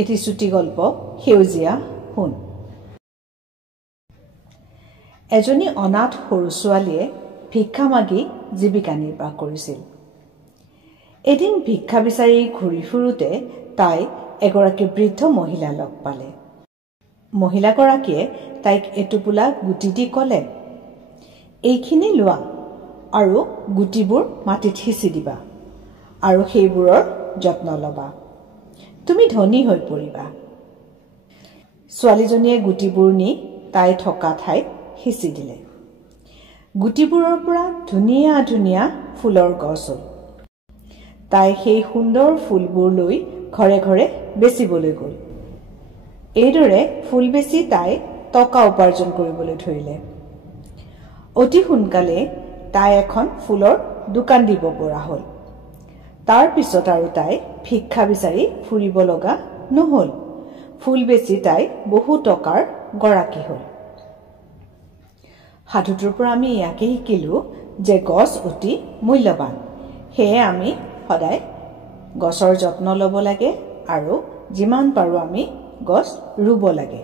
এটি চুটি গল্প সেউজীয়া সোণ। এজনী অনাথ সৰু ছোৱালীয়ে ভিক্ষা মাগি জীৱিকা নিৰ্বাহ কৰিছিল। এদিন ভিক্ষা বিচাৰি ঘূৰি ফুৰোতে তাই এগৰাকী বৃদ্ধ মহিলা লগ পালে। মহিলাগৰাকীয়ে তাইক এটোপোলা গুটি দি ক'লে, এইখিনি লোৱা আৰু গুটিবোৰ মাটিত সিঁচি দিবা আৰু সেইবোৰৰ যত্ন ল'বা, তুমি ধনী হৈ পৰিবা। ছোৱালীজনীয়ে গুটিবোৰ নি তাই থকা ঠাইত সিঁচি দিলে। গুটিবোৰৰ পৰা ধুনীয়া ধুনীয়া ফুলৰ গছ হ'ল। তাই সেই সুন্দৰ ফুলবোৰ লৈ ঘৰে ঘৰে বেচিবলৈ গ'ল। এইদৰে ফুল বেচি তাই টকা উপাৰ্জন কৰিবলৈ ধৰিলে। অতি সোনকালে তাই এখন ফুলৰ দোকান দিব পৰা হ'ল। তাৰ পিছত আৰু তাই ভিক্ষা বিচাৰি ফুৰিব লগা নহ'ল। ফুল বেচি তাই বহু টকাৰ গৰাকী হ'ল। সাধুটোৰ পৰা আমি ইয়াকে শিকিলো যে গছ অতি মূল্যৱান। সেয়ে আমি সদায় গছৰ যত্ন ল'ব লাগে আৰু যিমান পাৰোঁ আমি গছ ৰুব লাগে।